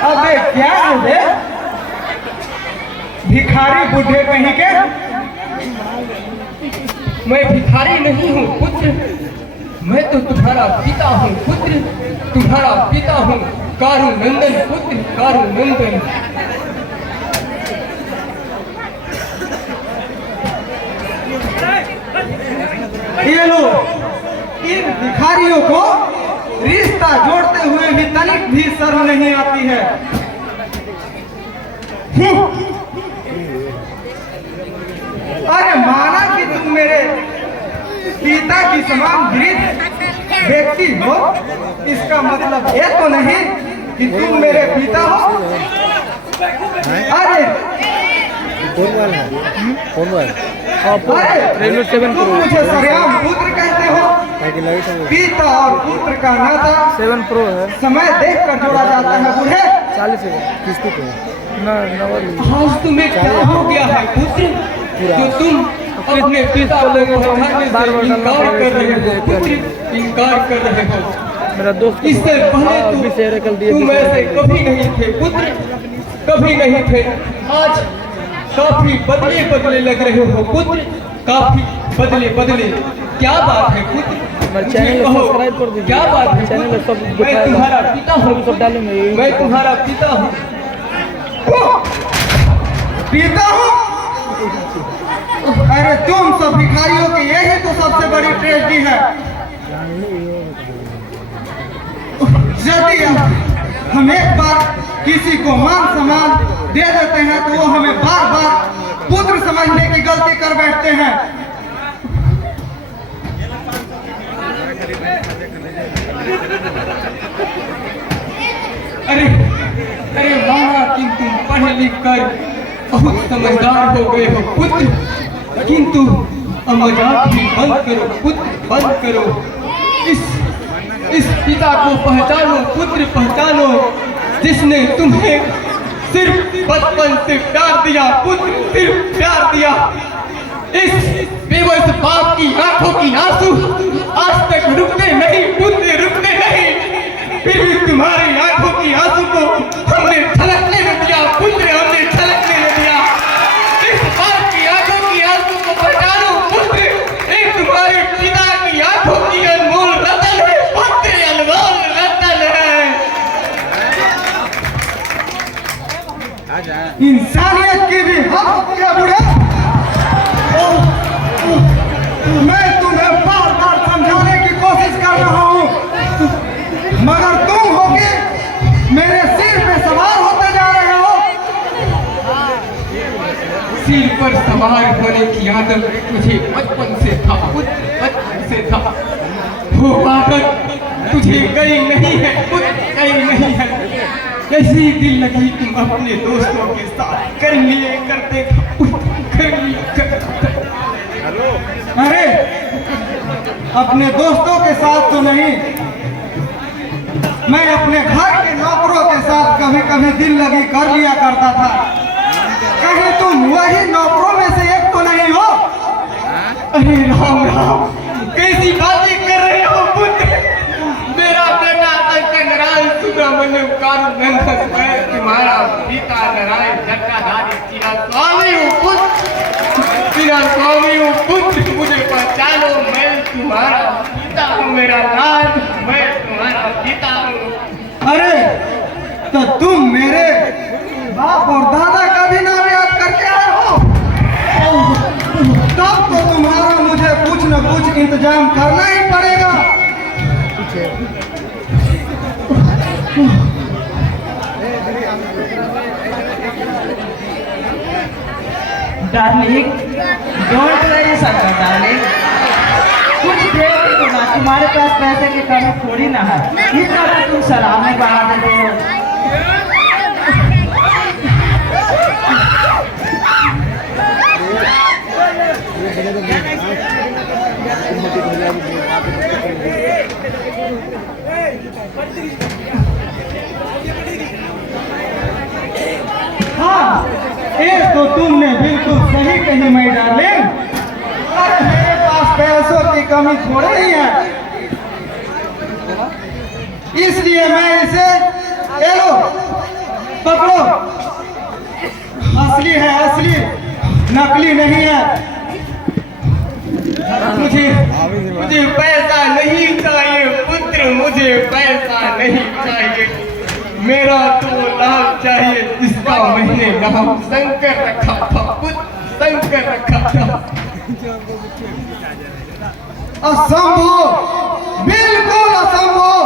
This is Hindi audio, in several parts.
अबे क्या है भिखारी बुढ़े कहीं के? मैं भिखारी नहीं हूँ पुत्र, मैं तो तुम्हारा पिता हूँ पुत्र, तुम्हारा पिता हूँ कारू नंदन पुत्र, कारू नंदन। ये लो, इन भिखारियों को रिश्ता जोड़ते हुए भी तनिक भी शर्म नहीं आती है। अरे माना कि तुम मेरे पिता की समान वृद्ध व्यक्ति हो, इसका मतलब ये तो नहीं कि तुम मेरे पिता हो। अरे अरे तुम मुझे सरेआम पुत्र कहते हो। पिता और पुत्र का नाता 7 Pro है, समय देख कर जोड़ा जाता है बूढ़े। 40 है किसको आज तुम्हें क्या हो गया है पुत्र, जो तुम अपने पिता को इनकार कर रहे हो पुत्र, इनकार कर रहे हो। मेरा दोस्त इससे पहले तुम ऐसे कभी नहीं थे पुत्र, कभी नहीं थे। आज काफी बदले बदले लग रहे हो पुत्र, काफी बदले बदले। क्या बात है पुत्र, चैनल सब्सक्राइब कर दीजिए। क्या बात है चैनल सब मैं तुम्हारा पिता हूँ, सब डालेंगे। मैं तुम्हारा पिता हूँ। पिता हूँ? अरे तुम सब भिखारियों की यही तो सबसे बड़ी ट्रेजेडी है। यदि हम एक बार किसी को मान सम्मान दे देते हैं तो वो हमें बार बार पुत्र समझने की गलती कर बैठते हैं। अरे अरे माना कि तुम पढ़ लिख कर बहुत समझदार हो गए हो पुत्र, किंतु अब मजाक भी बंद करो पुत्र, बंद करो। इस पिता को पहचानो पुत्र, पहचानो, जिसने तुम्हें सिर्फ बचपन से प्यार दिया पुत्र, सिर्फ प्यार दिया। इस बेबस बाप की आंखों की आंसू आज तक रुकते नहीं पुत्र, रुकते नहीं। फिर भी तुम्हारी आंखों की आंसू को हमने छलकने न दिया पुत्र, हमने छलकने न दिया। इस बाप की आंखों की आंसू को पहचानो पुत्र, एक तुम्हारे पिता की आंखों की अनमोल रतन है पुत्र, अनमोल रतन है। इंसानियत की भी हद होती है बूढ़े। मैं तुम्हें बार बार समझाने की कोशिश कर रहा हूँ, मगर तुम होके मेरे सिर पे सवार होते जा रहे हो। सिर पर सवार होने की आदत तुझे बचपन से था पुत्र, बचपन से था। वो आदत तुझे गई नहीं है पुत्र, गई नहीं है। ऐसी दिल लगी तुम अपने दोस्तों के साथ कर लिए करते थे पुत्र, कर लिए करते। अरे अपने दोस्तों के साथ तो नहीं, मैं अपने घर के नौकरों के साथ कभी कभी दिल लगी कर लिया करता था। कहीं तुम वही नौकरों में से एक तो नहीं हो? अरे राम राम, कैसी बातें कर रहे हो पुत्र। मेरा बेटा नारायण सुब्रमण्यम कारुनंदन, मैं तुम्हारा पिता नारायण जटाधारी तेरा स्वामी हूँ पुत्र, तेरा स्वामी हूँ पुत्र। मुझे पहचानो, मैं तुम्हारा पिता हूँ, मेरा नाम, मैं तुम्हारा पिता हूँ। अरे तो तुम मेरे बाप और दादा का भी नाम याद करके आए हो? तब तो तुम्हारा मुझे कुछ न कुछ इंतजाम करना ही पड़ेगा। Darling, don't worry sir darling, कुछ देर देखो ना, तुम्हारे पास पैसे की कमी थोड़ी ना है, इतना तो तुम सलामी बढ़ा देते हो। हाँ, ये तो तुमने बिल्कुल सही कही मैं डार्लिंग। अरे मेरे पास पैसों की कमी थोड़ी ही है, इसलिए मैं इसे ये लो पकड़ो, असली है, असली, नकली नहीं है। मुझे पैसा नहीं चाहिए पुत्र, मुझे पैसा नहीं चाहिए। मेरा तो नाम चाहिए जिसका मैंने नाम शंकर रखा था पुत्र, शंकर रखा था। असंभव, बिल्कुल असंभव।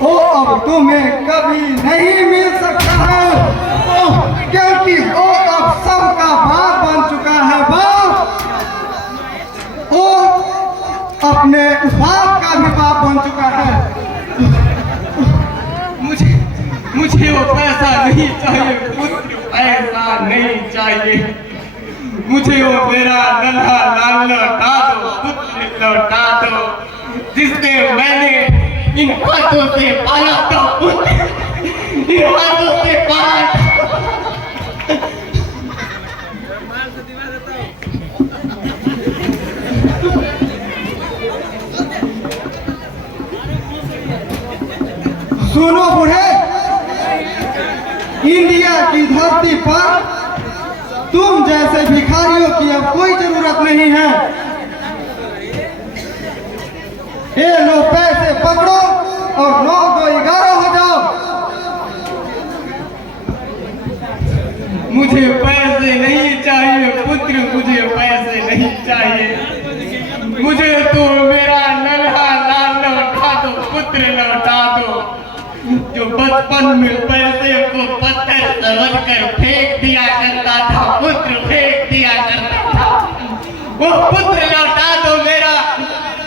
वो अब तुम्हें कभी नहीं मिल सकता है, क्योंकि वो अब सबका बाप बन चुका है। बाप, वो अपने बाप का भी बाप बन चुका है। मुझे वो पैसा नहीं चाहिए पुत्र, पैसा नहीं चाहिए। मुझे वो मेरा नन्हा लाल लौटा दो पुत्र, लौटा दो, जिसने मैंने इन हाथों से पाला था पुत्र, इन हाथों से पाला था। सुनो बूढ़े, इंडिया की धरती पर तुम जैसे भिखारियों की अब कोई जरूरत नहीं है। ये लो पैसे पकड़ो और 9 2 11 हो जाओ। मुझे पैसे नहीं चाहिए पुत्र, मुझे पैसे नहीं चाहिए। मुझे तो मेरा नन्हा लाल लौटा दो पुत्र, लौटा दो, जो बचपन में पैसे को पत्थर समझकर फेंक दिया करता था पुत्र, फेंक दिया करता था। वो पुत्र लौटा दो मेरा,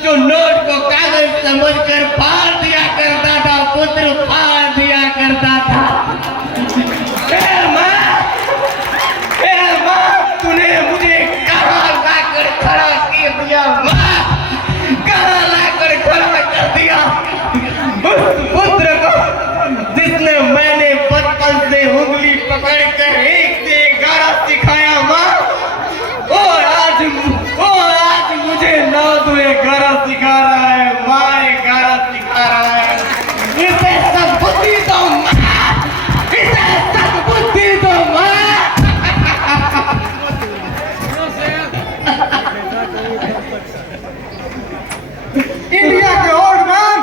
जो नोट को कागज समझकर फाड़ दिया करता था पुत्र, फाड़ दिया करता था। तूने मुझे कहाँ लाकर खड़ा कर दिया माँ, कहाँ लाकर खड़ा कर दिया उस पुत्र को जिसने मैंने बचपन से उंगली पकड़कर 1 से 11 सिखाया माँ। वो आज मुझे 9 से 11 सिखा रहा है माँ, 11 सिखा रहा है। इसे सद्बुद्धि दो माँ, इसे सद्बुद्धि दो माँ। इंडिया के ओल्ड मैन,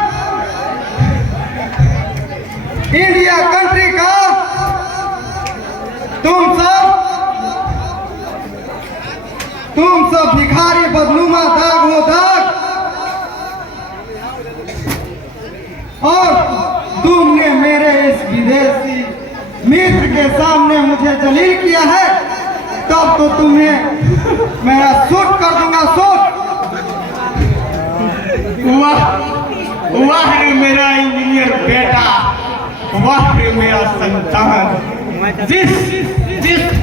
इंडिया कंट्री का तुम सब भिखारी बदनुमा दाग हो दाग, और तुमने मेरे इस विदेशी मित्र के सामने मुझे जलील किया है, तब तो तुम्हें मेरा सूट कर दूंगा, सूट। वाह रे मेरा इंजीनियर बेटा, वाह रे मेरा संतान, जिस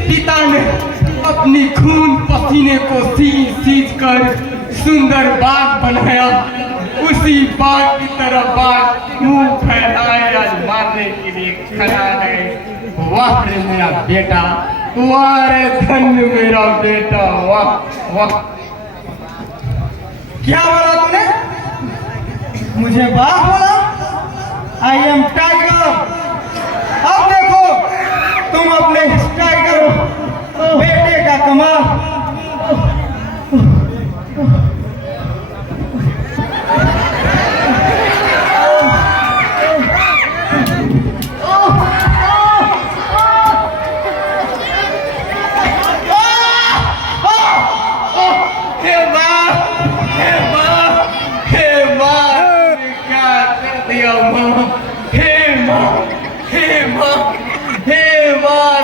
पिता ने अपनी खून पसीने को सींच कर सुंदर बाग बनाया, उसी बाग की तरफ बाग मुंह फैलाए आज मारने के लिए खड़ा है। वाह रे मेरा बेटा, वाह रे धन्य मेरा बेटा, वाह वाह। क्या बोला तूने? मुझे बाप बोला? I am tiger. अब देखो तुम अपने इस टाइगर बेटे का कमाल।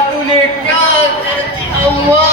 तूने क्या कर दिया माँ?